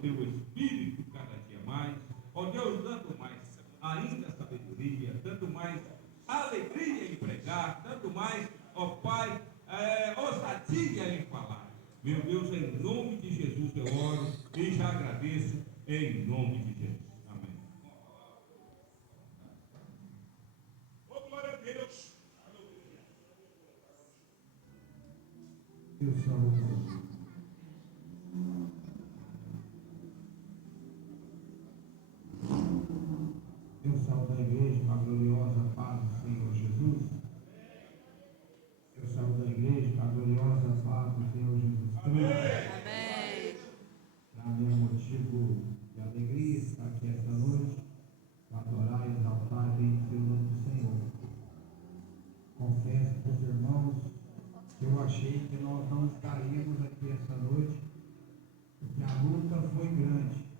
teu Espírito cada dia mais. Ó Deus, tanto mais ainda sabedoria, tanto mais alegria em pregar, tanto mais, ó Pai, ousadia em falar. Meu Deus, em nome de Jesus eu oro e já agradeço em nome de Jesus. Amém. Oh, glória a Deus. Eu saúdo. Eu saúdo a igreja com a gloriosa paz do Senhor Jesus. Eu saúdo a igreja com a gloriosa paz do Senhor Jesus Cristo. Amém. Para mim é motivo de alegria estar aqui esta noite, para adorar e exaltar e bendizer o nome do Senhor. Confesso para os irmãos que eu achei que nós não estaríamos aqui esta noite, porque a luta foi grande.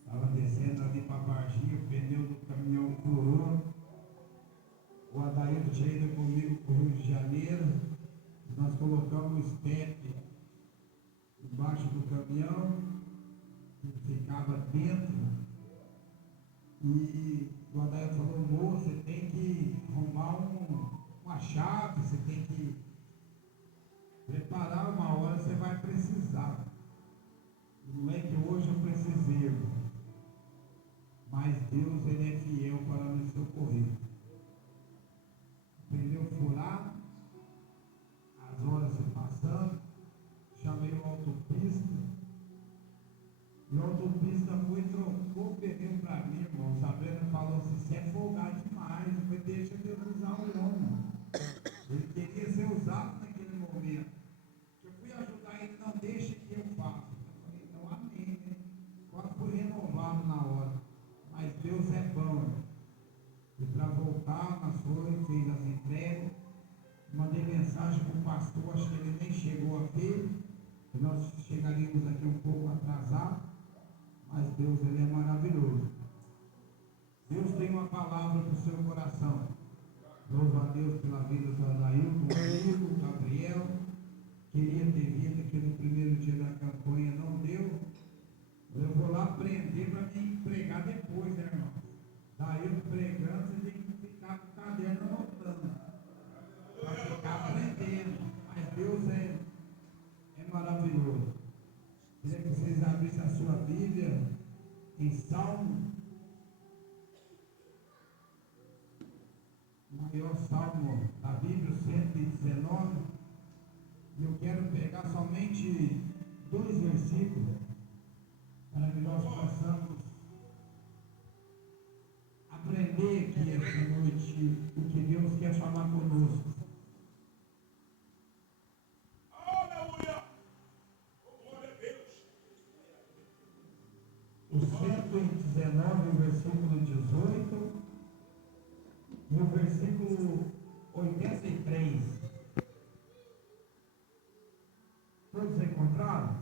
Estava descendo ali para Varginha, o pneu do caminhão furou. O Adaildo tinha ido comigo para o Rio de Janeiro. Nós colocamos o step embaixo do caminhão, que ficava dentro. E o Adaildo falou: moço, você tem que arrumar uma chave, você tem que preparar, uma hora você vai precisar. Não é que hoje eu precisei, mas Deus, Ele é fiel para nos socorrer. O pneu furado, as horas se passando, chamei o autopista, e o autopista foi e trocou o pneu para mim, irmão. Sabrina falou assim: você é folgado demais. Eu falei: deixa Deus usar o homem. Ele queria ser usado naquele momento. Eu fui ajudar ele: não, deixa que eu faço. Eu falei: então, amém, né? Quase fui renovado na hora. Mas Deus é bom. E para voltar, nós fez as entregas. Mandei mensagem para o pastor, acho que ele nem chegou a ver. Nós chegaríamos aqui um pouco atrasado. Mas Deus, Ele é maravilhoso. Deus tem uma palavra para o seu coração. Louvo a Deus pela vida do Adaildo, do amigo, Gabriel. Queria ter vindo aqui no primeiro dia da campanha, não deu. Eu vou lá aprender para me pregar depois, né, irmão? Daí pregando, você tem que ficar com o caderno anotando. Para ficar aprendendo. Mas Deus é maravilhoso. Queria que vocês abrissem a sua Bíblia em Salmo, o maior salmo da Bíblia, 119. E eu quero pegar somente 2 versículos para que nós possamos aprender aqui esta noite o que Deus quer falar conosco. Aleluia. Oh, glória a Deus. O 119, o versículo 18 e o versículo 83. Todos encontraram?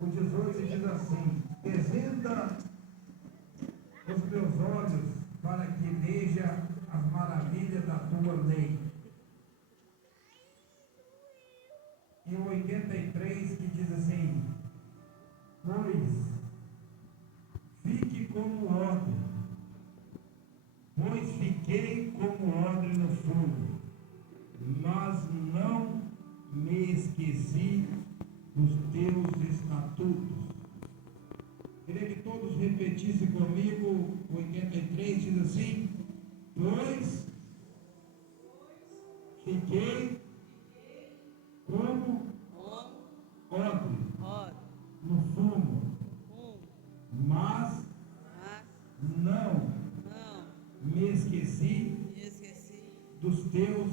O 18 diz assim: desvenda os meus olhos para que veja as maravilhas da tua lei. E o 83 que diz assim: pois fique como odre, pois fiquei como odre no fundo, mas não me esqueci dos teus estatutos. Queria que todos repetissem comigo. O 83 diz assim: pois fiquei como odre no fumo, mas não me esqueci dos teus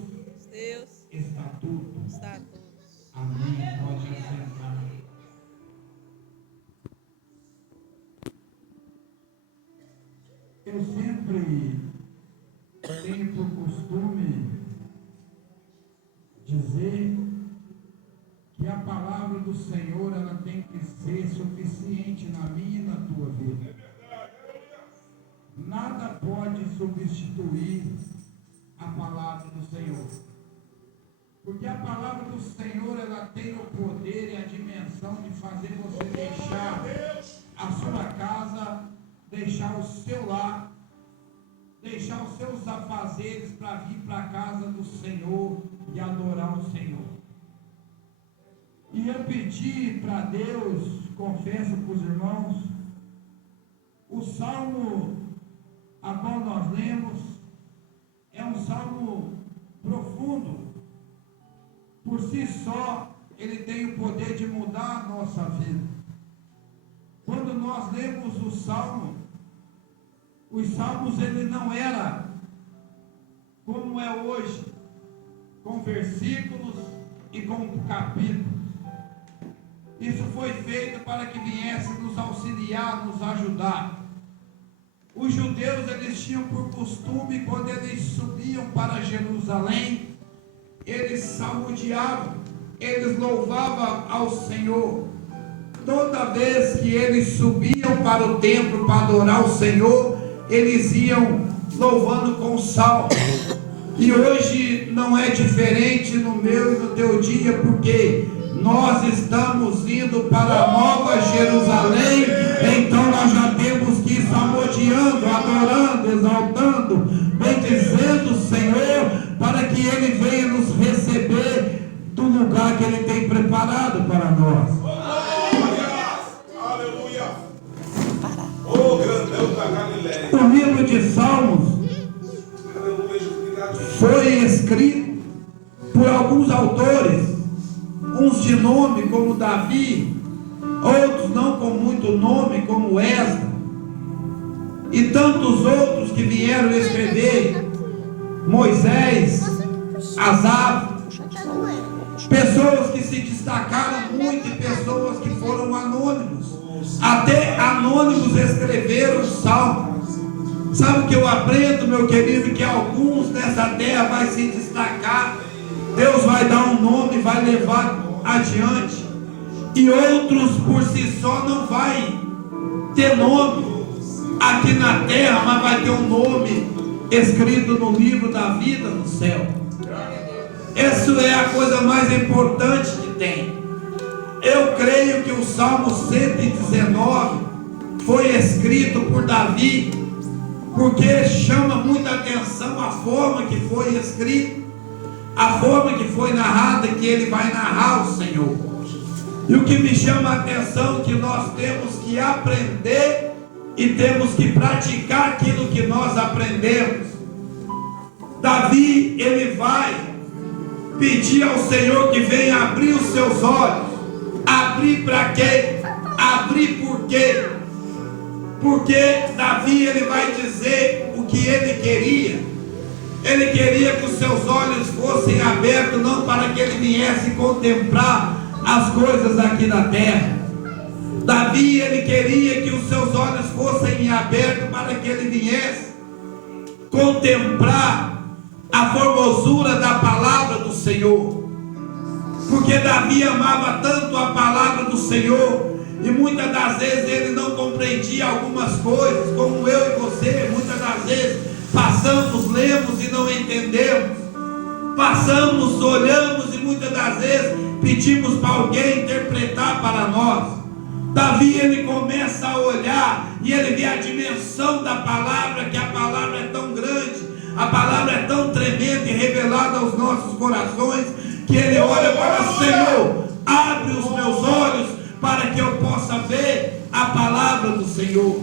estatutos. Amém. Pode assentar. Eu sempre tenho por costume dizer que a palavra do Senhor, ela tem que ser suficiente na minha e na tua vida. Nada pode substituir a palavra do Senhor. Porque a palavra do Senhor, ela tem o poder e a dimensão de fazer você deixar a sua casa, deixar o seu lar, deixar os seus afazeres para vir para a casa do Senhor e adorar o Senhor. E eu pedi para Deus, confesso para os irmãos, o salmo a qual nós lemos é um salmo profundo. Por si só, ele tem o poder de mudar a nossa vida. Quando nós lemos o salmo, os salmos ele não era como é hoje, com versículos e com capítulos. Isso foi feito para que viesse nos auxiliar, nos ajudar. Os judeus, eles tinham por costume, quando eles subiam para Jerusalém, eles salmodiavam, eles louvavam ao Senhor. Toda vez que eles subiam para o templo para adorar o Senhor, eles iam louvando com salmos. E hoje não é diferente no meu e no teu dia, porque nós estamos indo para a Nova Jerusalém, então nós já temos que ir salmodiando, adorando, exaltando, bendizendo o Senhor, para que Ele venha nos receber do lugar que Ele tem preparado para nós. Aleluia! Oh, grandão da Galileia! O livro de Salmos foi escrito por alguns autores, uns de nome como Davi, outros não com muito nome como Esdras, e tantos outros que vieram escrever, Moisés, Asaf, pessoas que se destacaram muito e pessoas que foram anônimos, até anônimos escreveram salmos. Sabe o que eu aprendo, meu querido? Que alguns nessa terra vai se destacar, Deus vai dar um nome, vai levar adiante, e outros por si só não vai ter nome aqui na terra, mas vai ter um nome escrito no livro da vida no céu. Isso é a coisa mais importante que tem. Eu creio que o Salmo 119 foi escrito por Davi, porque chama muita atenção a forma que foi escrito, a forma que foi narrada, que ele vai narrar o Senhor. E o que me chama a atenção é que nós temos que aprender e temos que praticar aquilo que nós aprendemos. Davi, ele vai pedir ao Senhor que venha abrir os seus olhos. Abrir para quê? Abrir por quê? Porque Davi, ele vai dizer o que ele queria. Ele queria que os seus olhos fossem abertos, não para que ele viesse contemplar as coisas aqui na terra. Davi, ele queria que os seus olhos fossem abertos para que ele viesse contemplar a formosura da palavra do Senhor. Porque Davi amava tanto a palavra do Senhor, e muitas das vezes ele não compreendia algumas coisas, como eu e você, muitas das vezes passamos, lemos e não entendemos, passamos, olhamos e muitas das vezes pedimos para alguém interpretar para nós. Davi, ele começa a olhar e ele vê a dimensão da palavra, que a palavra é tão grande, a palavra é tão tremenda e revelada aos nossos corações, que ele olha para o Senhor, abre os meus olhos para que eu possa ver a palavra do Senhor.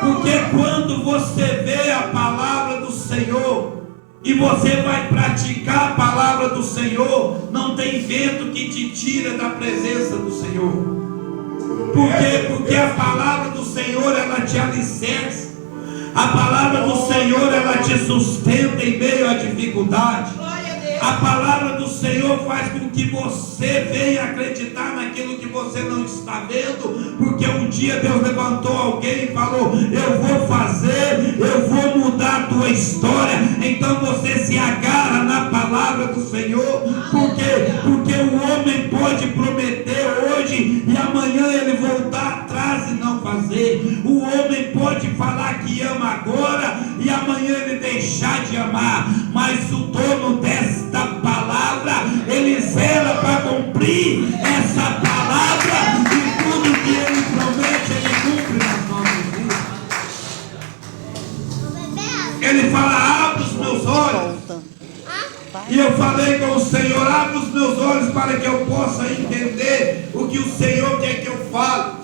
Porque quando você vê a palavra do Senhor e você vai praticar a palavra do Senhor, não tem vento que te tira da presença do Senhor. Por quê? Porque a palavra do Senhor, ela te alicerça. A palavra do Senhor, ela te sustenta em meio à dificuldade. A palavra do Senhor faz com que você venha acreditar naquilo que você não está vendo, porque um dia Deus levantou alguém e falou: eu vou fazer, eu vou mudar a tua história. Então você se agarra na palavra do Senhor. Por quê? Porque o homem pode prometer hoje e amanhã ele voltar atrás e não fazer. O homem pode falar que ama agora e amanhã ele deixar de amar, mas o dono dessa Ele fala: abre os meus olhos. E eu falei com o Senhor: abre os meus olhos para que eu possa entender o que o Senhor quer que eu fale.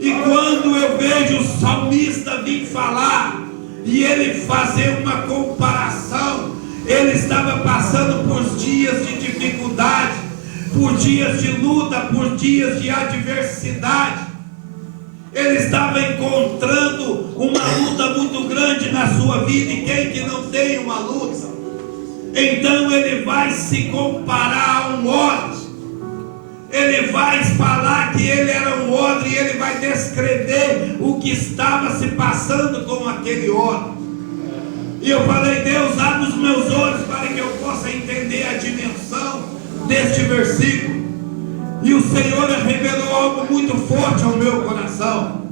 E quando eu vejo o salmista vir falar e ele fazer uma comparação, ele estava passando por dias de dificuldade, por dias de luta, por dias de adversidade. Ele estava encontrando uma luta muito grande na sua vida, e quem que não tem uma luta? Então ele vai se comparar a um odre. Ele vai falar que ele era um odre, e ele vai descrever o que estava se passando com aquele odre. E eu falei: Deus, abre os meus olhos para que eu possa entender a dimensão deste versículo. E o Senhor revelou algo muito forte ao meu coração.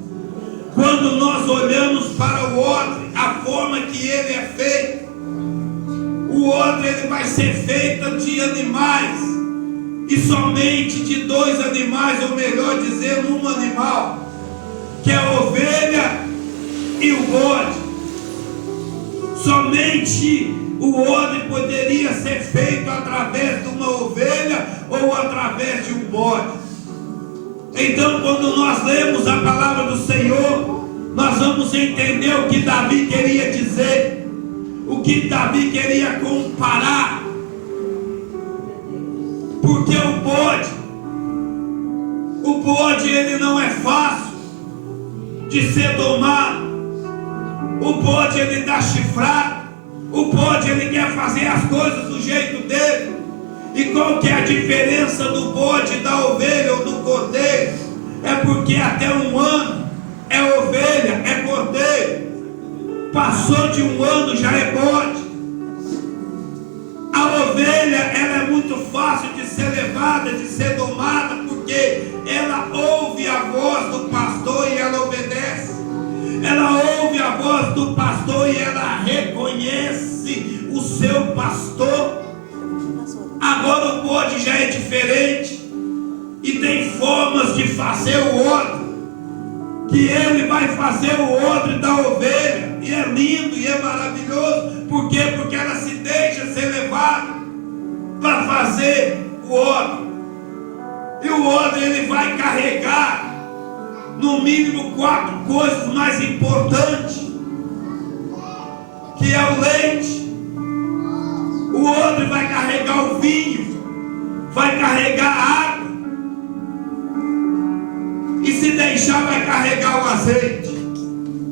Quando nós olhamos para o odre, a forma que ele é feito, o odre ele vai ser feito de animais, e somente de 2 animais, ou melhor dizendo, um animal, que é a ovelha e o bode. Somente o odre poderia ser feito através de uma ovelha ou através de um bode. Então, quando nós lemos a palavra do Senhor, nós vamos entender o que Davi queria dizer, o que Davi queria comparar. Porque o bode ele não é fácil de ser domado. O bode ele dá chifrado. O bode ele quer fazer as coisas do jeito dele. E qual que é a diferença do bode, da ovelha ou do cordeiro? É porque até 1 ano é ovelha, é cordeiro. Passou de 1 ano já é bode. A ovelha ela é muito fácil de ser levada, de ser domada, porque ela ouve a voz do pastor e ela obedece. Ela ouve a voz do pastor e ela reconhece o seu pastor. Agora o bode já é diferente, e tem formas de fazer o odre, que ele vai fazer o odre da ovelha, e é lindo e é maravilhoso. Por quê? Porque ela se deixa ser levada para fazer o odre. E o odre ele vai carregar no mínimo 4 coisas mais importantes, que é o leite. O odre vai carregar o vinho, vai carregar a água, e se deixar vai carregar o azeite.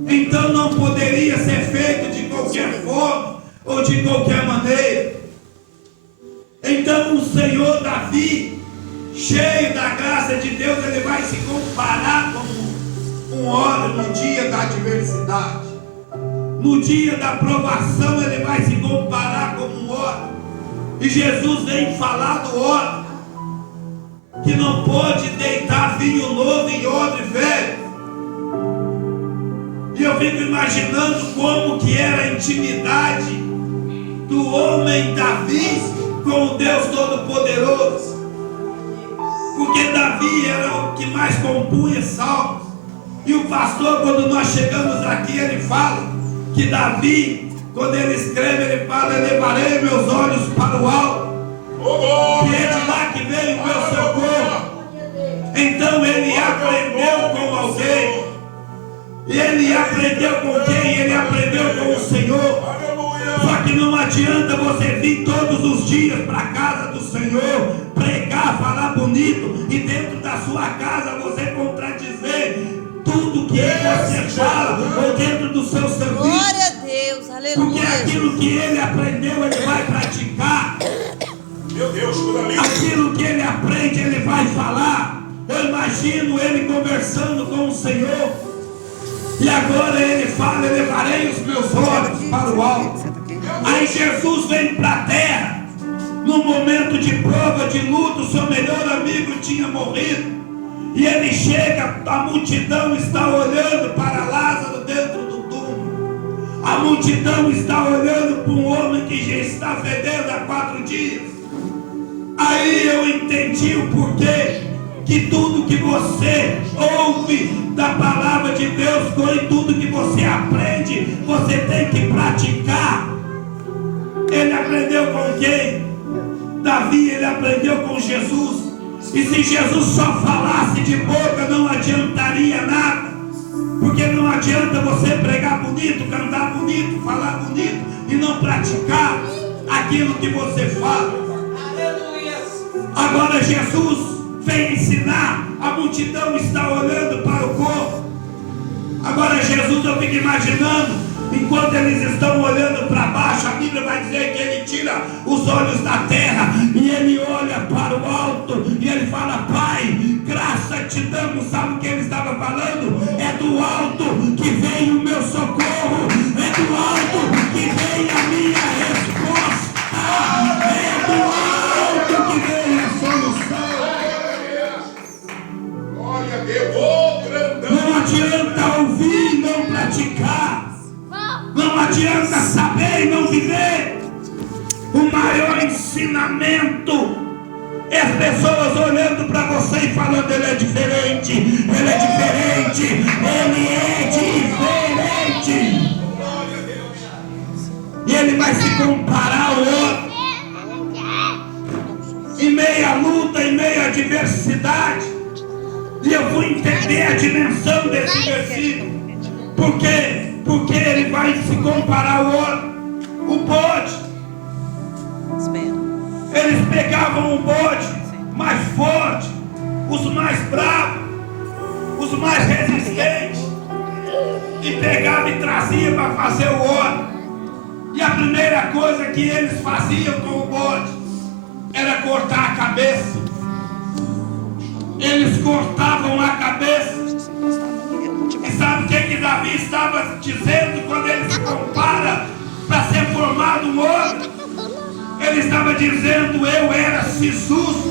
Então não poderia ser feito de qualquer forma ou de qualquer maneira. Então o Senhor Davi, cheio da graça de Deus, ele vai se comparar com um odre no dia da adversidade. No dia da provação ele vai se comparar com um odre. E Jesus vem falar do odre, que não pode deitar vinho novo em odre velho. E eu fico imaginando como que era a intimidade do homem Davi com o Deus Todo-Poderoso. Porque Davi era o que mais compunha salmos. E o pastor, quando nós chegamos aqui, ele fala que Davi, quando ele escreve, ele fala: elevarei meus olhos para o alto, que é de lá que veio o meu socorro. Então ele aprendeu com alguém. E ele aprendeu com quem? Ele aprendeu com o Senhor. Só que não adianta você vir todos os dias para a casa do Senhor, pregar, falar bonito, e dentro da sua casa você contradizer tudo que você fala, ou dentro do seu serviço. Glória a Deus, aleluia. Porque aquilo que ele aprendeu, ele vai praticar. Meu Deus, coisa linda. Aquilo que ele aprende, ele vai falar. Eu imagino ele conversando com o Senhor. E agora ele fala: elevarei os meus olhos para o alto. Aí Jesus vem para a terra. No momento de prova, de luto, seu melhor amigo tinha morrido. E ele chega, a multidão está olhando para Lázaro dentro do túmulo. A multidão está olhando para um homem que já está fedendo há 4 dias. Aí eu entendi o porquê que tudo que você ouve da palavra de Deus, com tudo que você aprende, você tem que praticar. Ele aprendeu com quem? Davi, ele aprendeu com Jesus. E se Jesus só falasse de boca, não adiantaria nada. Porque não adianta você pregar bonito, cantar bonito, falar bonito e não praticar aquilo que você fala. Agora Jesus vem ensinar, a multidão está olhando para o corpo. Agora Jesus, eu fico imaginando, enquanto eles estão olhando para baixo, a Bíblia vai dizer que ele tira os olhos da terra e ele olha para o alto e ele fala: Pai, graça te damos. Sabe o que ele estava falando? É do alto que vem o meu socorro, é do alto que vem a minha resposta, é do alto que vem a solução. Glória a Deus, ô grandão. Não adianta ouvir e não praticar. Não adianta saber e não viver. O maior ensinamento é as pessoas olhando para você e falando: ele é diferente, ele é diferente, ele é diferente. E ele vai se comparar ao outro. Em meio à luta, em meio à adversidade. E eu vou entender a dimensão desse versículo. Por quê? Porque ele vai se comparar ao outro. O bode. Eles pegavam o bode mais forte, os mais bravos, os mais resistentes, e pegavam e traziam para fazer o ouro. E a primeira coisa que eles faziam com o bode era cortar a cabeça. Eles cortavam a cabeça. E sabe o que Davi estava dizendo quando ele se compara para ser formado um ouro? Ele estava dizendo: eu era sisudo,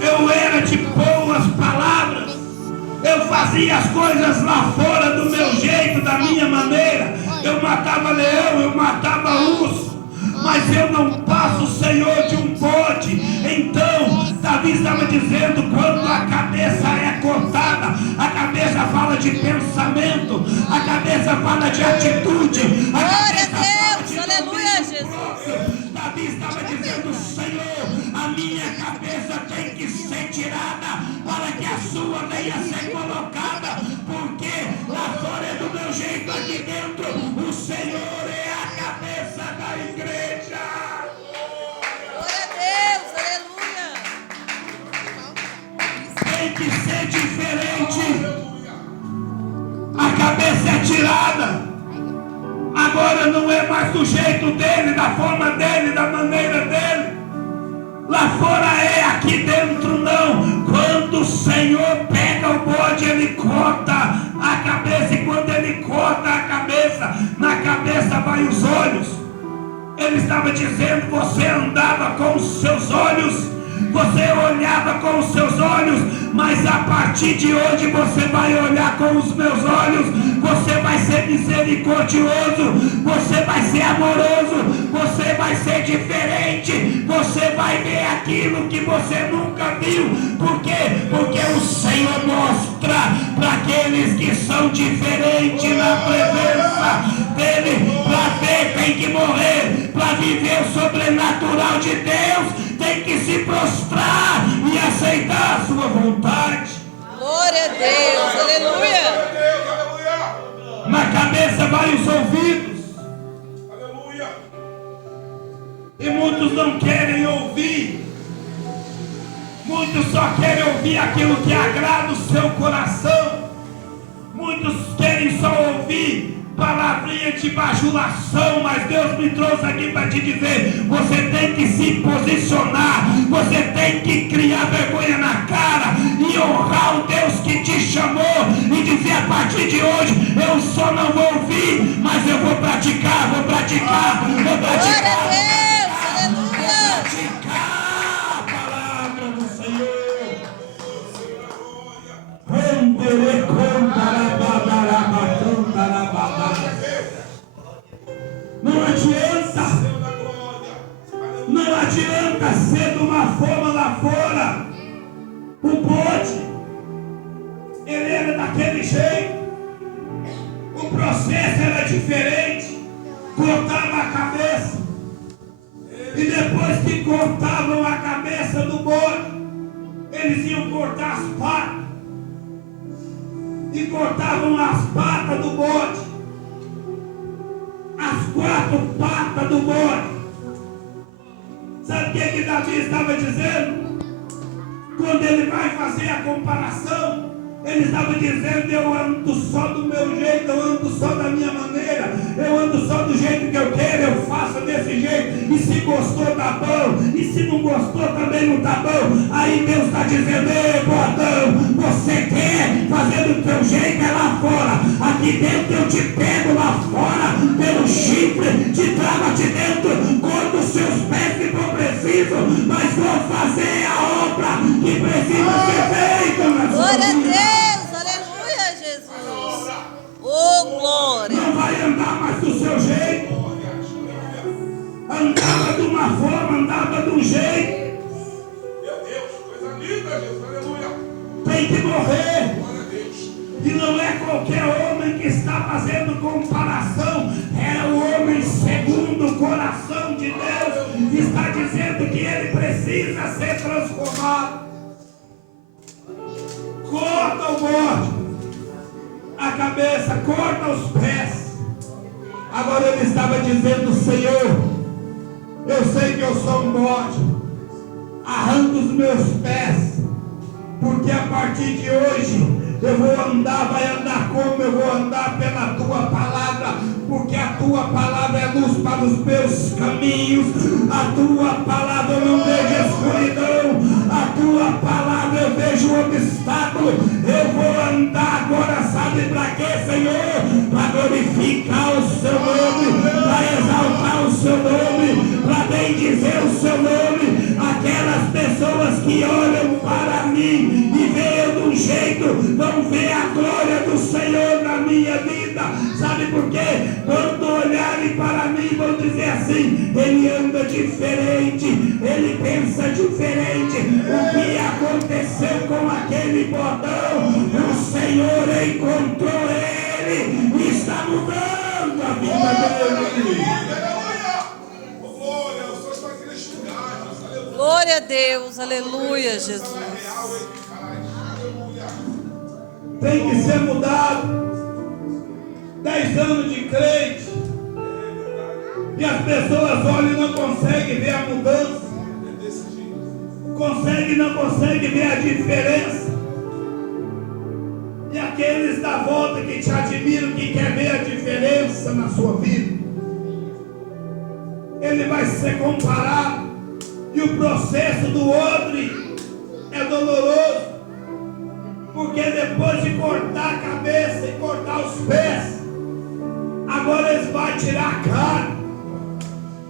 eu era de boas palavras, eu fazia as coisas lá fora do meu jeito, da minha maneira. Eu matava leão, eu matava urso, mas eu não passo o Senhor de um bode. Então Davi estava dizendo: quando a cabeça é cortada, a cabeça fala de pensamento, a cabeça fala de atitude, a cabeça fala de aleluia, Jesus. Davi estava dizendo: Senhor, a minha cabeça tem que ser tirada para que a sua venha ser colocada, porque lá fora é do meu jeito, aqui dentro o Senhor é a cabeça da igreja. Glória a Deus, aleluia. Tem que ser diferente. A cabeça é tirada. Agora não é mais do jeito dele, da forma dele, da maneira dele. Lá fora é, aqui dentro não. Quando o Senhor pega o bode, ele corta a cabeça. E quando ele corta a cabeça, na cabeça vai os olhos. Ele estava dizendo: você andava com os seus olhos, você olhava com os seus olhos, mas a partir de hoje você vai olhar com os meus olhos. Você vai ser misericordioso, você vai ser amoroso, você vai ser diferente, você vai ver aquilo que você nunca viu. Por quê? Porque o Senhor mostra para aqueles que são diferentes na presença dele. Para ver tem que morrer, para viver o sobrenatural de Deus tem que se prostrar e aceitar a sua vontade. Glória a Deus, aleluia. Na cabeça vai os ouvidos. Aleluia. E muitos não querem ouvir. Muitos só querem ouvir aquilo que agrada o seu coração. Muitos querem só ouvir palavrinha de bajulação, mas Deus me trouxe aqui para te dizer: você tem que se posicionar, você tem que criar vergonha na cara e honrar o Deus que te chamou e dizer: a partir de hoje eu só não vou ouvir, mas eu vou praticar, vou praticar, vou praticar. Glória a Deus, aleluia. Praticar a palavra do Senhor. Não adianta ser de uma forma lá fora O bode, ele era daquele jeito. O processo era diferente. Cortava a cabeça. E depois que cortavam a cabeça do bode, eles iam cortar as patas. E cortavam as patas do bode. As 4 patas do bode. Sabe o que Davi estava dizendo? Quando ele vai fazer a comparação, ele estava dizendo: eu ando só do meu jeito, eu ando só da minha maneira, eu ando só do jeito que eu quero, eu faço desse jeito, e se gostou tá bom, e se não gostou também não tá bom. Aí Deus está dizendo: ei, botão, você quer fazer do teu jeito, é lá fora, aqui dentro eu te pego lá fora, pelo chifre, te trago aqui dentro, corto os seus pés se for preciso, mas vou fazer a obra que precisa ser feita na sua Glória a vida. Deus, aleluia, Jesus. Oh, glória. Não vai andar mais do seu jeito. Andava de uma forma, andava de um jeito. Meu Deus, coisa linda, Jesus. Aleluia. Tem que morrer. Glória a Deus. E não é qualquer homem que está fazendo comparação. É o homem segundo o coração de Deus. Que está dizendo que ele precisa ser transformado. Corta o bode, a cabeça, corta os pés. Agora ele estava dizendo: Senhor, eu sei que eu sou um bode, arranca os meus pés, porque a partir de hoje eu vou andar, vai andar como? Eu vou andar pela tua palavra, porque a tua palavra é luz para os meus caminhos, a tua palavra eu não vejo escuridão, a tua palavra eu vejo obstáculo. Eu vou andar agora, sabe para quê, Senhor? Para glorificar o seu nome, para exaltar o seu nome, para bendizer o seu nome. Aquelas pessoas que olham para mim e veem de um jeito, vão ver a glória do Senhor na minha vida. Sabe por quê? Quando olharem para mim, vão dizer assim: ele anda diferente, ele pensa diferente. O que aconteceu com aquele botão? O Senhor encontrou ele e está mudando a vida dele. Aleluia. Oh, glória, o Senhor está aqui neste lugar, Jesus. Aleluia. Glória a Deus, aleluia, Jesus. Real, eficaz. Aleluia. Tem que ser mudado. 10 anos de crente, e as pessoas olham e não conseguem ver a mudança, É desse jeito. não conseguem ver a diferença. E aqueles da volta que te admiram, que quer ver a diferença na sua vida, ele vai ser comparado, e o processo do outro é doloroso, porque depois de cortar a cabeça e cortar os pés, agora eles vão tirar a carne.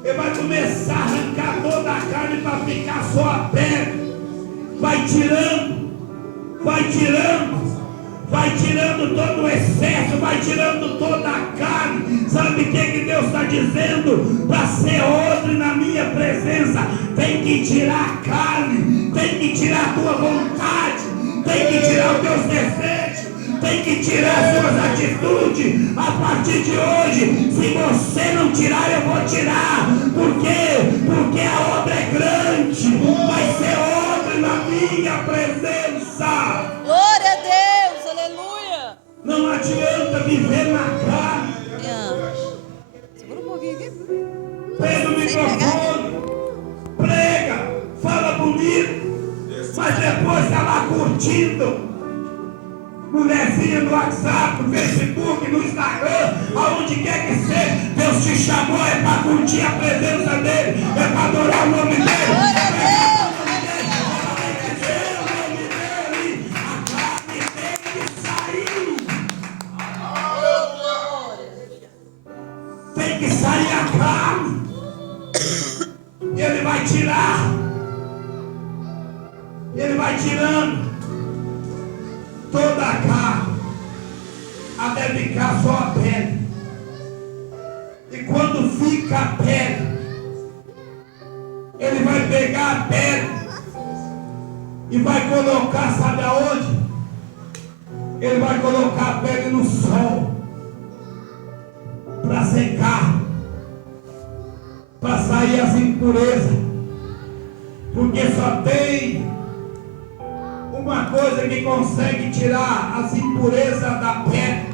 Ele vai começar a arrancar toda a carne para ficar só a pele. Vai tirando todo o excesso, vai tirando toda a carne. Sabe o que Deus está dizendo? Para ser outro na minha presença, tem que tirar a carne, tem que tirar a tua vontade, tem que tirar os teus desejos, tem que tirar as suas atitudes. A partir de hoje, se você não tirar, eu vou tirar. Por quê? Porque a obra é grande, vai ser outra na minha presença. Glória a Deus, aleluia. Não adianta viver na carne. Segura um pouquinho aqui. Pega o microfone, prega, fala bonito, mas depois está lá curtindo. Mulherzinha no WhatsApp, no Facebook, no Instagram, aonde quer que seja. Deus te chamou, é para curtir a presença dele, é para adorar o nome dele. Glória a Deus. A carne tem que sair. Tem que sair a carne. E ele vai tirar. Ele vai tirando toda a carne, até ficar só a pele. E quando fica a pele, ele vai pegar a pele E vai colocar, sabe aonde? Ele vai colocar a pele no sol para secar, para sair as impurezas. Porque só tem uma coisa que consegue tirar as impurezas da pele.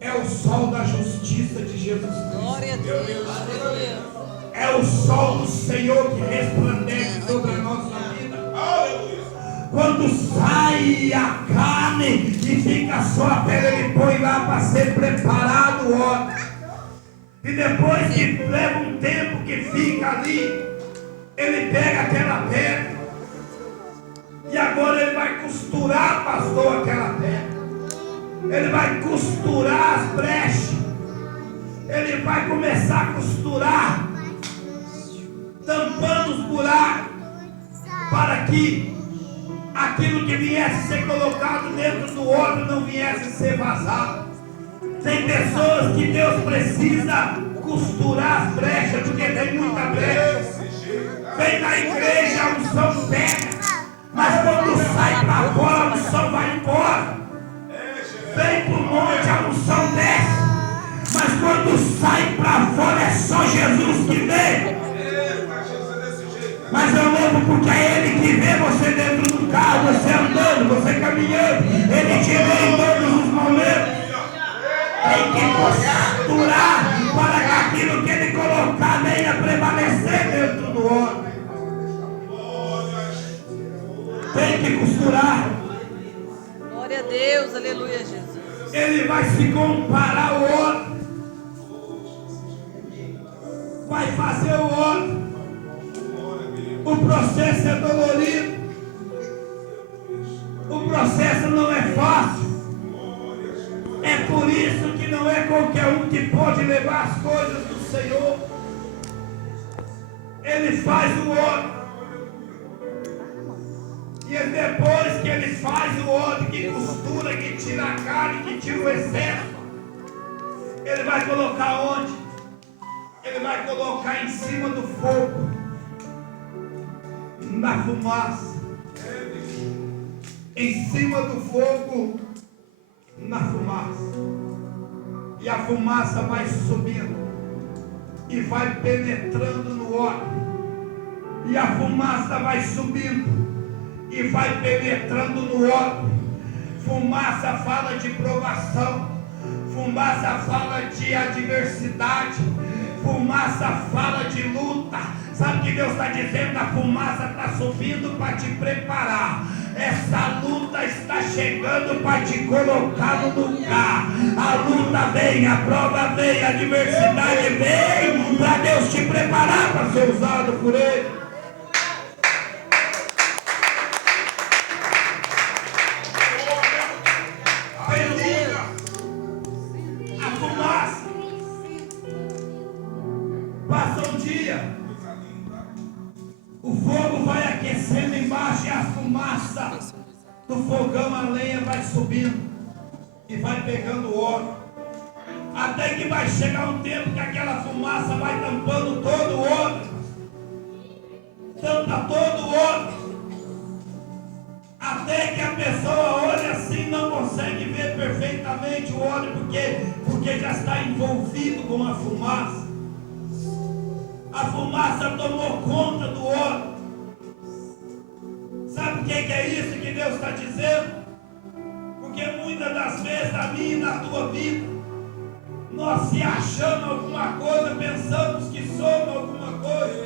É o sol da justiça de Jesus Cristo. Glória a Deus. Aleluia. É o sol do Senhor que resplandece sobre a nossa vida. Aleluia. Quando sai a carne e fica só a pele, ele põe lá para ser preparado o óleo. E depois que leva um tempo que fica ali, ele pega aquela pele. E agora ele vai costurar, pastor, aquela pele. Ele vai costurar as brechas. Ele vai começar a costurar, tampando os buracos, para que aquilo que viesse a ser colocado dentro do óleo não viesse a ser vazado. Tem pessoas que Deus precisa costurar as brechas, porque tem muita brecha. Vem na igreja, a unção pega, mas quando sai para fora, a unção vai embora. Vem para o monte, a unção desce, mas quando sai para fora é só Jesus que vem. Mas eu louvo porque é Ele que vê você dentro do carro, você andando, você caminhando. Ele te vê em todos os momentos. Tem que costurar para que aquilo que Ele colocar venha prevalecer dentro do homem. Tem que costurar. Glória a Deus. Aleluia, Jesus. Ele vai se comparar ao outro. Vai fazer o outro. O processo é dolorido. O processo não é fácil. É por isso que não é qualquer um que pode levar as coisas do Senhor. Ele faz o outro. E depois que ele faz o outro, que costura, que tira a carne, que tira o excesso, ele vai colocar onde? Ele vai colocar em cima do fogo, na fumaça. Em cima do fogo, na fumaça. E a fumaça vai subindo e vai penetrando no óleo. E a fumaça vai subindo e vai penetrando no óleo. Fumaça fala de provação. Fumaça fala de adversidade. Fumaça fala de luta. Sabe o que Deus está dizendo? A fumaça está subindo para te preparar. Essa luta está chegando para te colocar no lugar. A luta vem, a prova vem, a adversidade vem para Deus te preparar para ser usado por Ele. Passa um dia, o fogo vai aquecendo embaixo e a fumaça do fogão, a lenha vai subindo e vai pegando óleo, até que vai chegar um tempo que aquela fumaça vai tampando todo o óleo, tampa todo o óleo, até que a pessoa olha assim e não consegue ver perfeitamente o óleo, porque já está envolvido com a fumaça. A fumaça tomou conta do óleo. Sabe o que é isso que Deus está dizendo? Porque muitas das vezes na minha e na tua vida, nós se achamos alguma coisa, pensamos que somos alguma coisa.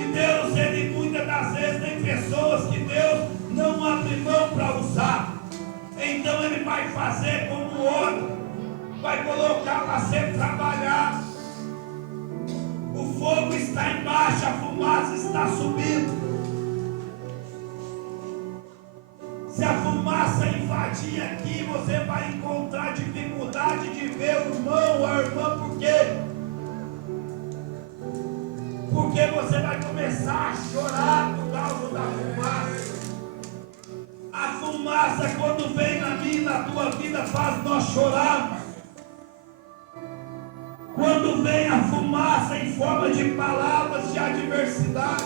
E Deus, Ele muitas das vezes tem pessoas que Deus não abre mão para usar. Então Ele vai fazer como o óleo, vai colocar para ser trabalhado. O fogo está embaixo, a fumaça está subindo. Se a fumaça invadir aqui, você vai encontrar dificuldade de ver o irmão ou a irmã. Por quê? Porque você vai começar a chorar por causa da fumaça. A fumaça, quando vem na minha e na tua vida, faz nós chorarmos. Quando vem a fumaça em forma de palavras de adversidade,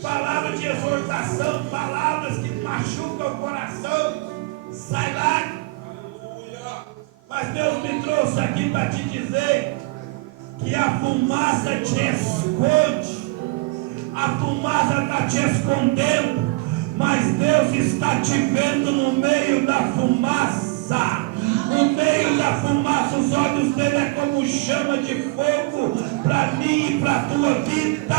palavras de exortação, palavras que machucam o coração, sai lá. Mas Deus me trouxe aqui para te dizer que a fumaça te esconde, a fumaça está te escondendo, mas Deus está te vendo no meio da fumaça. No meio da fumaça, os olhos dele é como chama de fogo para mim e para a tua vida.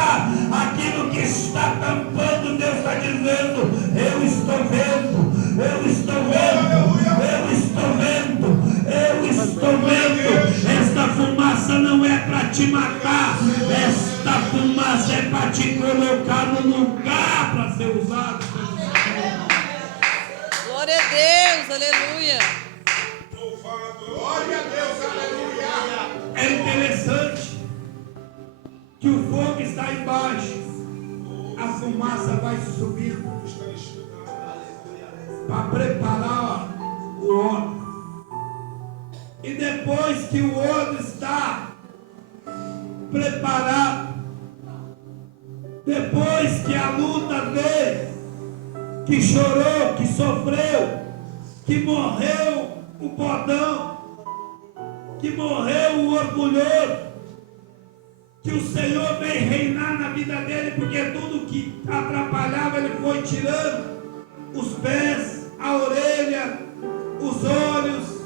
Aquilo que está tampando, Deus está dizendo: eu estou vendo, eu estou vendo, eu estou vendo, eu estou vendo. Esta fumaça não é para te matar, esta fumaça é para te colocar no lugar para ser usado. Glória a Deus, aleluia. Glória a Deus, aleluia. É interessante que o fogo está embaixo, a fumaça vai subindo para preparar o odre. E depois que o odre está preparado, depois que a luta veio, que chorou, que sofreu, que morreu o bodão, que morreu o orgulhoso, que o Senhor veio reinar na vida dele, porque tudo que atrapalhava ele foi tirando, os pés, a orelha, os olhos,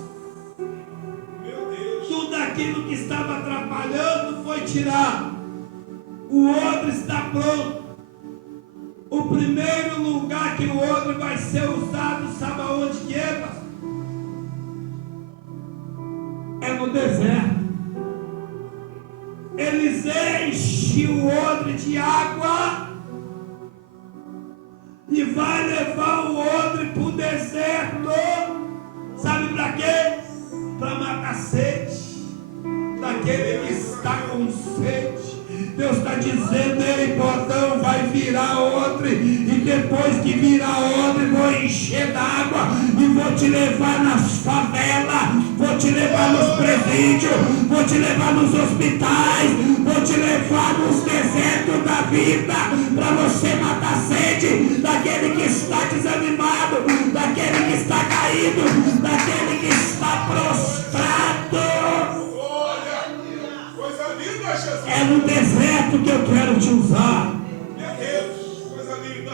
tudo aquilo que estava atrapalhando foi tirado. O odre está pronto. O primeiro lugar que o odre vai ser usado, sabe aonde que é, pastor? É no deserto. Eles enchem o odre de água e vai levar o odre para o deserto. Sabe para quê? Para matar sede daquele que está com sede. Deus está dizendo: ei, botão, vai virar odre, e depois que virar odre, vou encher d'água e vou te levar nas favelas, vou te levar nos presídios, vou te levar nos hospitais, vou te levar nos desertos da vida, para você matar sede daquele que está desanimado, daquele que está caído, daquele que está prostrado. É no deserto que eu quero te usar. Meu Deus, coisa linda.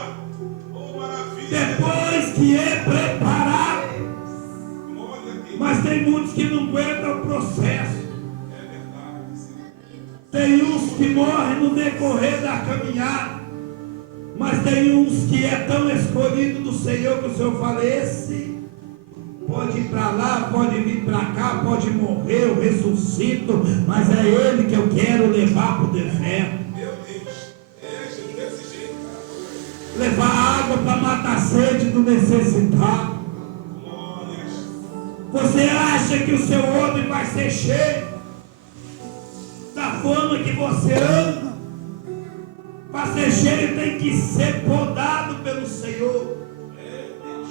Oh, maravilha. Depois que é preparado. Glória a Deus. Mas tem muitos que não aguentam o processo. É verdade, Senhor. Tem uns que morrem no decorrer da caminhada. Mas tem uns que é tão escolhido do Senhor que o Senhor fala: esse pode ir para lá, pode vir para cá, pode morrer, eu ressuscito, mas é ele que eu quero levar para o deserto. Meu Deus. É, Jesus, desse jeito, cara. Levar água para matar a sede do necessitado. Glória. Você acha que o seu odre vai ser cheio da forma que você anda? Para ser cheio tem que ser podado pelo Senhor.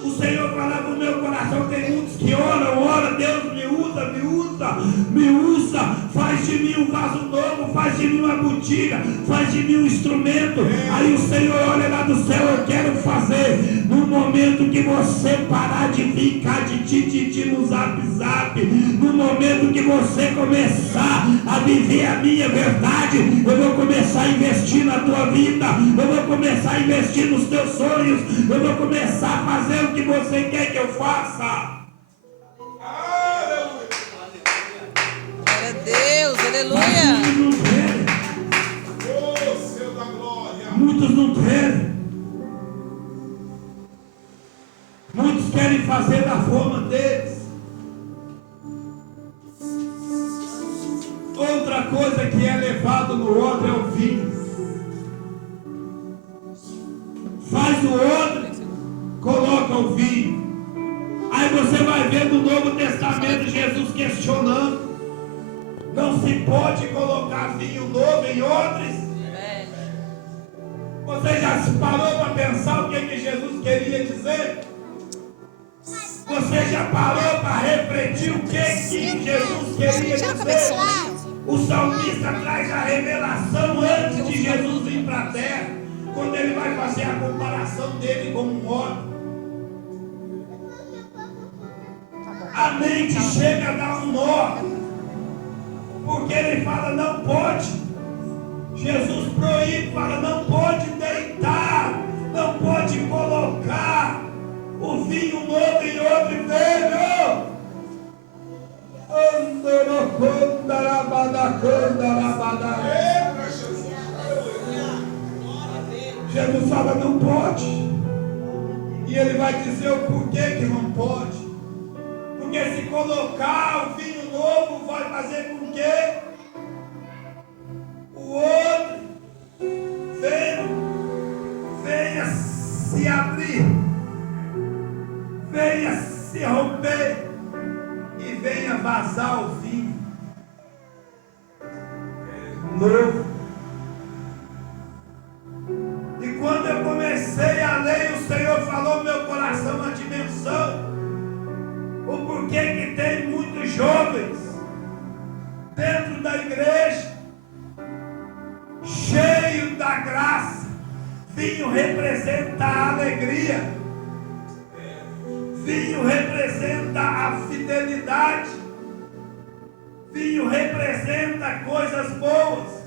O Senhor falava no meu coração: tem muitos que oram, Deus me usa, me usa, me usa, faz de mim um vaso novo, faz de mim uma botiga, faz de mim um instrumento. Aí o Senhor olha lá do céu: eu quero fazer. No momento que você parar de ficar de tititi no zap zap, no momento que você começar a viver a minha verdade, eu vou começar a investir na tua vida, eu vou começar a investir nos teus sonhos, eu vou começar a fazer o que você quer que eu faça. Aleluia. Glória a Deus, Mas aleluia. muitos não querem. Oh, Senhor da glória. Muitos não querem. Muitos querem fazer da forma deles. Outra coisa que é levado no odre é o vinho. Faz o odre, coloca o vinho. Aí você vai ver no Novo Testamento Jesus questionando: não se pode colocar vinho novo em odres? Você já se parou para pensar o que Jesus queria dizer? Você já parou para refletir o que Jesus queria dizer? O salmista traz a revelação antes de Jesus vir para a terra. quando ele vai fazer a comparação dele com um homem, a mente chega a dar um nó, porque ele fala, não pode. Jesus proíbe, fala, não pode deitar, não pode colocar o vinho novo em odre velho. Jesus fala, não pode. E ele vai dizer o porquê que não pode. Porque se colocar o vinho novo, vai fazer com que o outro venha se abrir, venha se romper e venha vazar o vinho novo. E quando eu comecei a ler, o Senhor falou no meu coração uma dimensão, o porquê que tem muitos jovens dentro da igreja, cheio da graça. Vinho representa a alegria, vinho representa a fidelidade, vinho representa coisas boas.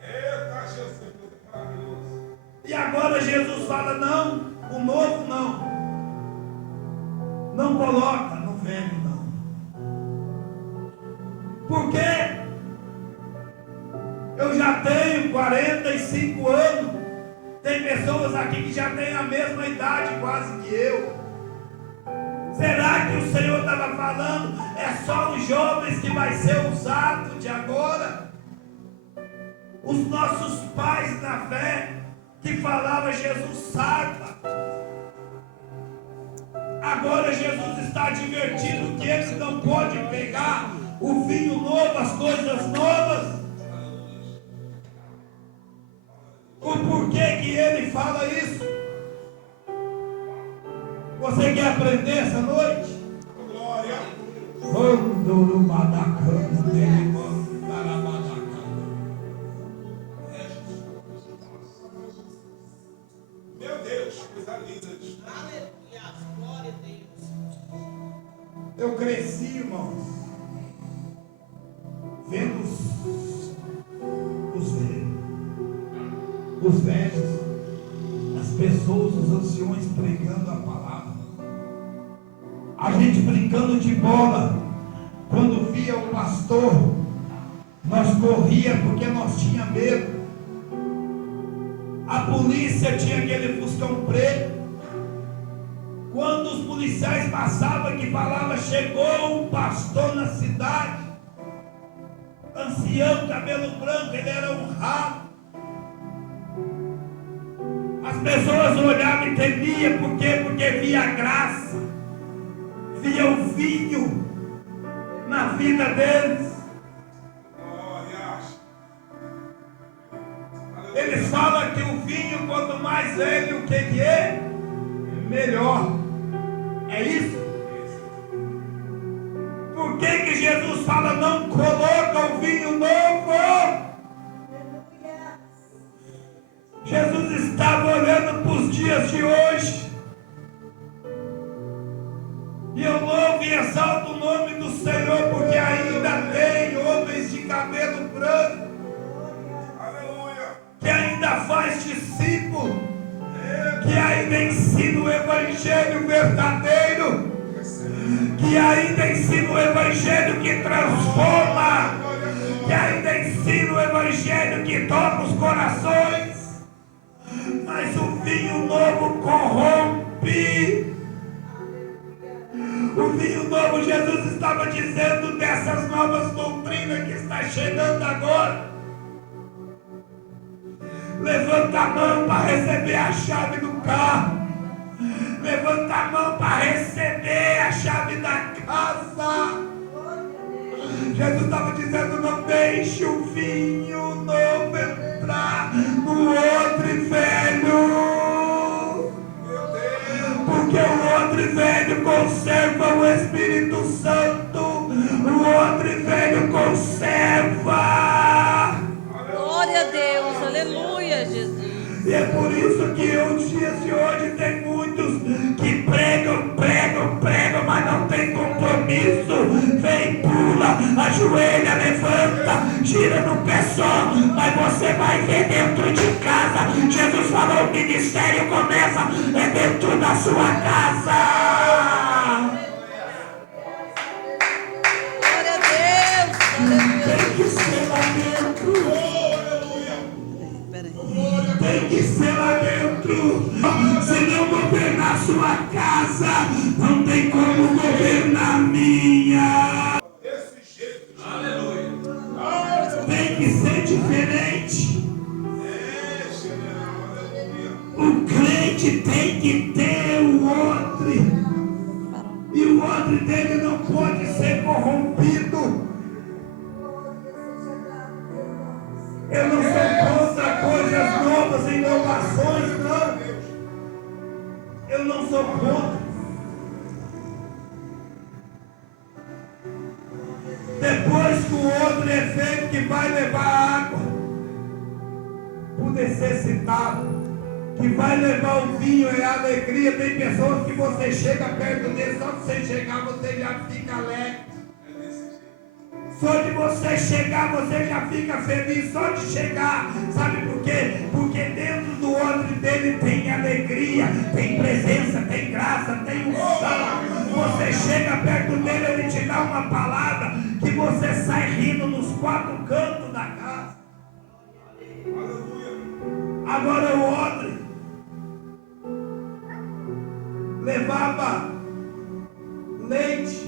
Eita, Jesus, maravilhoso. E agora Jesus fala, não, o novo não coloca no velho não. Por quê? Eu já tenho 45 anos. Tem pessoas aqui que já têm a mesma idade quase que eu. Será que o Senhor estava falando, é só os jovens que vai ser usado de agora? Os nossos pais na fé, que falavam Jesus sarpa. Agora Jesus está advertindo que eles não podem pegar o vinho novo, as coisas novas. O porquê que ele fala isso? Você quer aprender essa noite? Glória. Meu Deus, coisa linda. Aleluia, glória a Deus. Eu cresci, irmãos, vendo os velhos, as pessoas, os anciões pregando a palavra. A gente brincando de bola. Quando via o pastor, nós corria porque nós tínhamos medo. A polícia tinha aquele fuscão preto. Quando os policiais passavam, que falava, chegou um pastor na cidade, ancião, cabelo branco, ele era honrado. As pessoas olhavam e temiam, por quê? Porque via a graça, via o vinho na vida deles. Glória. Eles falam que o vinho, quanto mais velho, o que é? Melhor. É isso? Por que Jesus fala, não coloca o vinho novo? Jesus estava olhando para os dias de hoje. E eu louvo e exalto o nome do Senhor, porque ainda tem homens de cabelo branco, Aleluia. que ainda faz discípulo, que ainda ensina o evangelho verdadeiro, que ainda ensina o evangelho que transforma, que ainda ensina o evangelho que toca os corações. Mas o vinho novo corrompe. O vinho novo, Jesus estava dizendo dessas novas doutrinas que está chegando agora. Levanta a mão para receber a chave do carro. Levanta a mão para receber a chave da casa. Jesus estava dizendo, não deixe o vinho novo entrar no odre velho. Meu Deus. Porque o odre velho conserva o Espírito Santo. O odre velho conserva. Glória a Deus. Aleluia, Jesus. E é por isso que os dias de hoje tem muitos que pregam, mas não tem compromisso. Vem, pula, ajoelha, levanta, gira no pé só, mas você vai ver dentro de casa. Jesus falou, o ministério começa dentro da sua casa. Glória a Deus. Aleluia. Tem que ser lá dentro. Peraí. Tem que ser lá dentro. Se não governar sua casa, não tem como governar a minha. Desse jeito. Aleluia. Tem que ser diferente. É, general. Aleluia. O crente tem que ter o outro. E o outro dele não pode ser corrompido. Eu não sou contra coisas novas, inovações, não. Eu não sou contra. Depois que o outro é feito, que vai levar água para o necessitado, que vai levar o vinho e a alegria. Tem pessoas que você chega perto dele, só de você chegar você já fica alegre. Só de você chegar, você já fica feliz, só de chegar. Sabe por quê? Porque dentro do outro dele tem alegria, tem presença, tem graça, tem unção. Você chega perto dele, ele te dá uma palavra que você sai rindo nos quatro cantos da casa. Agora o outro levava leite.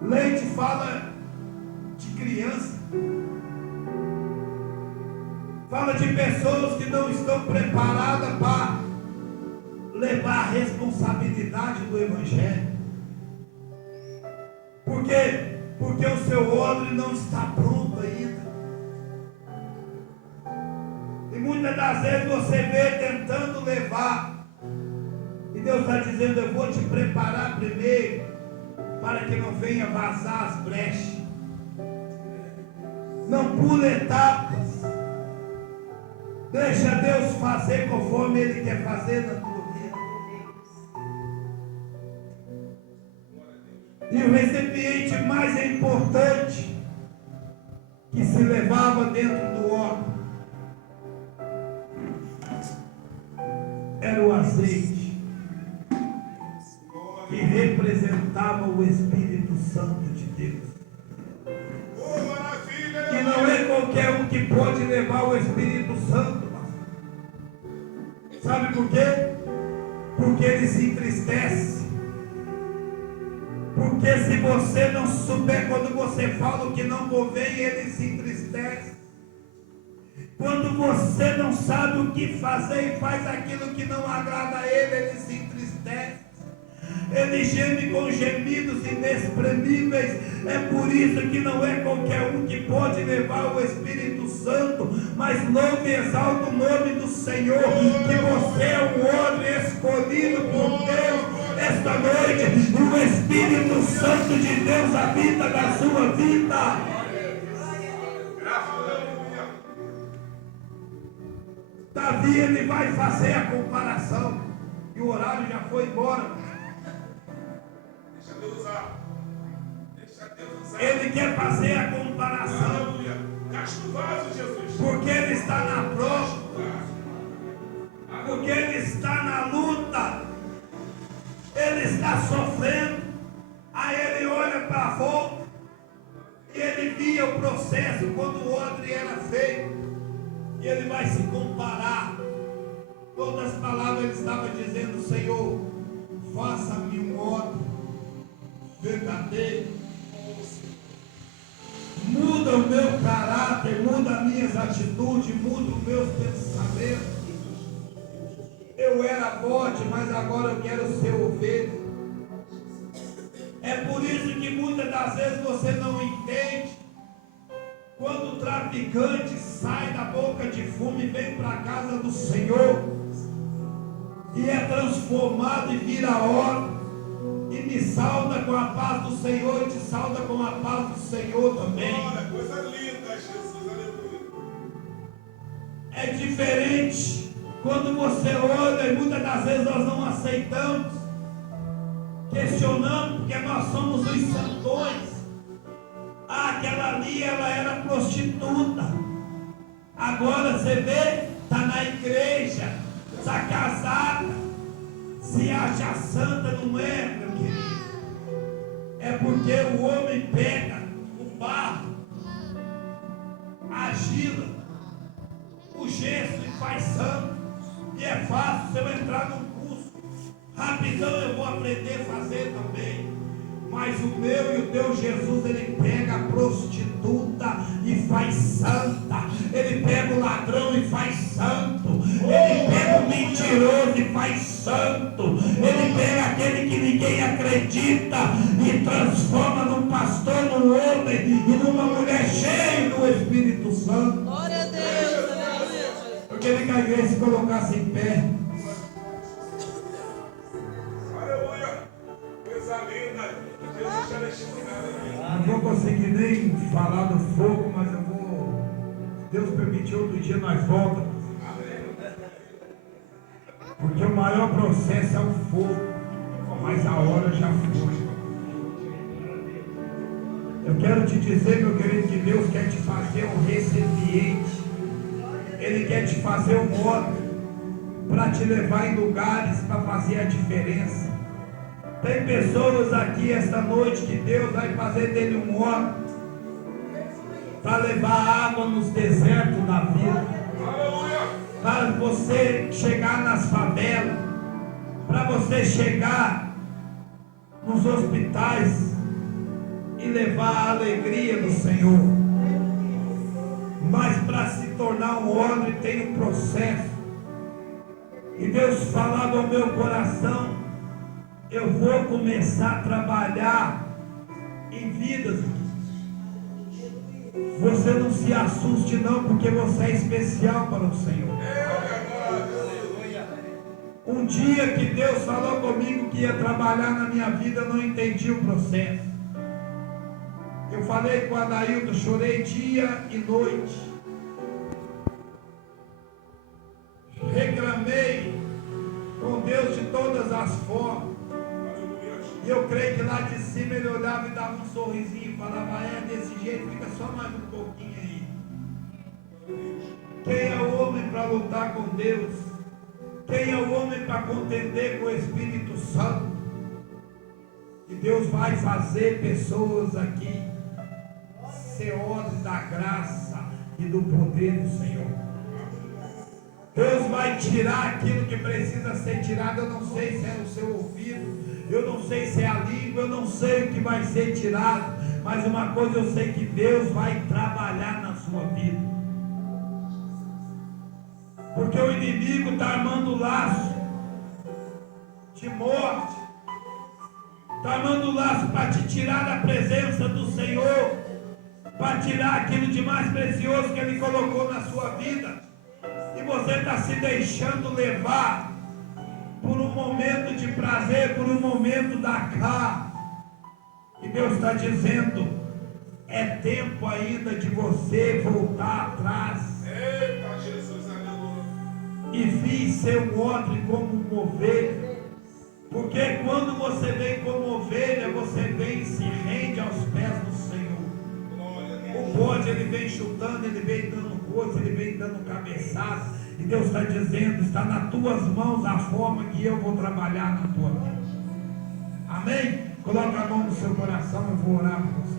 Leite fala de criança, fala de pessoas que não estão preparadas para levar a responsabilidade do Evangelho. Por quê? Porque o seu odre não está pronto ainda. E muitas das vezes você vê tentando levar, e Deus está dizendo, eu vou te preparar primeiro, para que não venha vazar as brechas. Não pule etapas. Deixa Deus fazer conforme Ele quer fazer na tua vida. E o recipiente mais importante que se levava dentro do óleo era o azeite, que representava o Espírito Santo de Deus. Oh, maravilha. E não é qualquer um que pode levar o Espírito Santo. Sabe por quê? Porque ele se entristece. Porque se você não souber, quando você fala o que não convém, ele se entristece. Quando você não sabe o que fazer e faz aquilo que não agrada a ele, ele se entristece. Ele geme com gemidos inexprimíveis. É por isso que não é qualquer um que pode levar o Espírito Santo, mas louve e exalta o nome do Senhor, que você é um homem escolhido por Deus esta noite, e o Espírito Santo de Deus habita na sua vida. Davi, ele vai fazer a comparação, e o horário já foi embora. Deixa Deus usar. Deixa Deus usar. Ele quer fazer a comparação, Aleluia. Gasta o vaso, Jesus. porque ele está na prova, porque ele está na luta, ele está sofrendo. Aí ele olha para a volta e ele via o processo quando o odre era feito, e ele vai se comparar. Todas as palavras ele estava dizendo: Senhor, faça-me um odre verdadeiro, muda o meu caráter, muda as minhas atitudes, muda os meus pensamentos. Eu era bode, mas agora eu quero ser ovelha. É por isso que muitas das vezes você não entende. Quando o traficante sai da boca de fumo e vem para a casa do Senhor, e é transformado e vira óleo, E me sauda com a paz do Senhor e te sauda com a paz do Senhor também. Olha, coisa linda, Jesus, aleluia. É diferente quando você ora e muitas das vezes nós não aceitamos, questionamos porque nós somos os santões. Ah, aquela ali ela era prostituta. Agora você vê, está na igreja, está casada, se acha santa, não é, meu querido? É porque o homem pega o barro, a argila, o gesso e faz santo. E é fácil se eu entrar num curso, rapidão eu vou aprender a fazer também. Mas o meu e o teu Jesus, ele pega a prostituta e faz santa. Ele pega o ladrão e faz santo. Ele pega o mentiroso e faz santo. Ele pega aquele que ninguém acredita e transforma num pastor, num homem e numa mulher cheia do Espírito Santo. Glória a Deus, aleluia. Eu queria que a igreja se colocasse em pé. Aleluia. Coisa linda. Jesus já deixou aqui. Não vou conseguir nem falar do fogo, mas eu vou. Deus permitiu, outro dia nós voltamos. Porque o maior processo é o fogo, mas a hora já foi. Eu quero te dizer, meu querido, que Deus quer te fazer um recipiente. Ele quer te fazer um óleo para te levar em lugares para fazer a diferença. Tem pessoas aqui esta noite que Deus vai fazer dele um óleo para levar água nos desertos da vida, para você chegar nas favelas, para você chegar nos hospitais e levar a alegria do Senhor. Mas para se tornar um óleo tem um processo. E Deus falava ao meu coração: eu vou começar a trabalhar em vidas. Você não se assuste não, porque você é especial para o Senhor. Um dia que Deus falou comigo que ia trabalhar na minha vida, eu não entendi o processo. Eu falei com a Adailton, chorei dia e noite. Reclamei com Deus de todas as formas. E eu creio que lá de cima ele olhava e dava um sorrisinho e falava: é desse jeito, fica só mais um pouquinho aí. Quem é o homem para lutar com Deus? Quem é o homem para contender com o Espírito Santo? E Deus vai fazer pessoas aqui ser odres da graça e do poder do Senhor. Deus vai tirar aquilo que precisa ser tirado. Eu não sei se é o seu ouvido, eu não sei se é a língua, eu não sei o que vai ser tirado, mas uma coisa eu sei, que Deus vai trabalhar na sua vida. Porque o inimigo está armando laço de morte, está armando laço para te tirar da presença do Senhor, para tirar aquilo de mais precioso que Ele colocou na sua vida. E você está se deixando levar por um momento de prazer, por um momento da carne. E Deus está dizendo: é tempo ainda de você voltar atrás. Eita, Jesus, aleluia. E fiz ser um odre como uma ovelha. Porque quando você vem como ovelha, você vem e se rende aos pés do Senhor. O bode, ele vem chutando, ele vem dando coisa, ele vem dando cabeçada. E Deus está dizendo: está nas tuas mãos a forma que eu vou trabalhar na tua vida. Amém? Coloca a mão no seu coração, eu vou orar por você.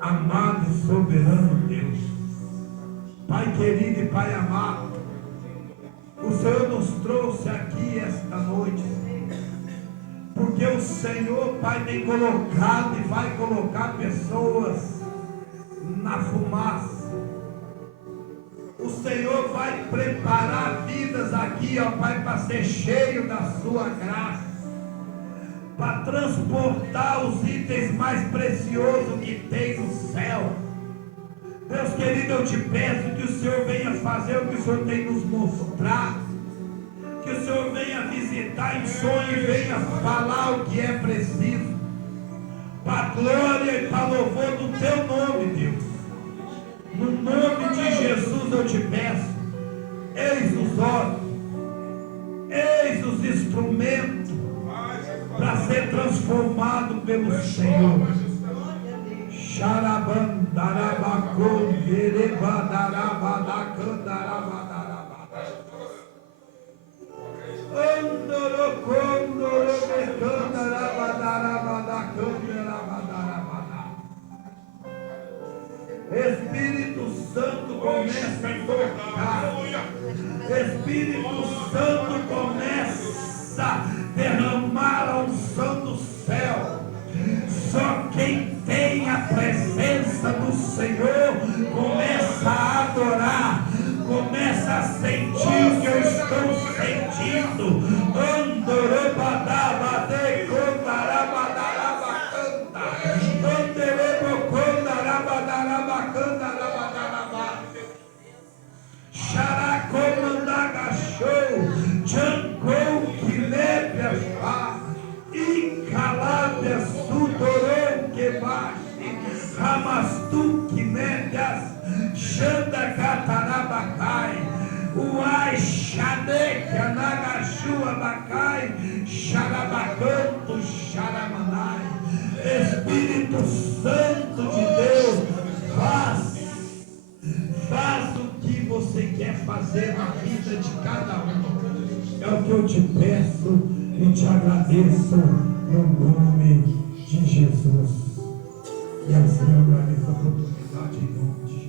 Amado e soberano Deus, Pai querido e Pai amado, o Senhor nos trouxe aqui esta noite, porque o Senhor, Pai, tem colocado e vai colocar pessoas na fumaça. O Senhor vai preparar vidas aqui, ó Pai, para ser cheio da sua graça, para transportar os itens mais preciosos que tem no céu. Deus querido, eu te peço que o Senhor venha fazer o que o Senhor tem nos mostrado, Que o Senhor venha visitar em sonho e venha falar o que é preciso, para a glória e para louvor do teu nome, Deus. No nome de Jesus eu te peço, eis os olhos, eis os instrumentos para ser transformado pelo Senhor. Xarabandarabacô, erebadarabadacandarabadarabada. Espírito Santo começa a tocar. Espírito Santo começa a derramar a unção do céu. Só quem tem a presença do Senhor começa a adorar, começa a sentir o que eu estou sentindo. Andorobadabade, condarabadarabatanta, anderebocondarabadarabacandarabadarabat, xaracomandagachou, tchancou, quilebiafá, Icalabia sudorou que baixe, ramastu que médias, xanda catarabacai, uai xadeque, anagachua bacai, xarabacanto, xaramanai. Espírito Santo de Deus, faz o que você quer fazer na vida de cada um. É o que eu te peço e te agradeço no nome de Jesus. E assim eu agradeço a oportunidade em nome de Jesus.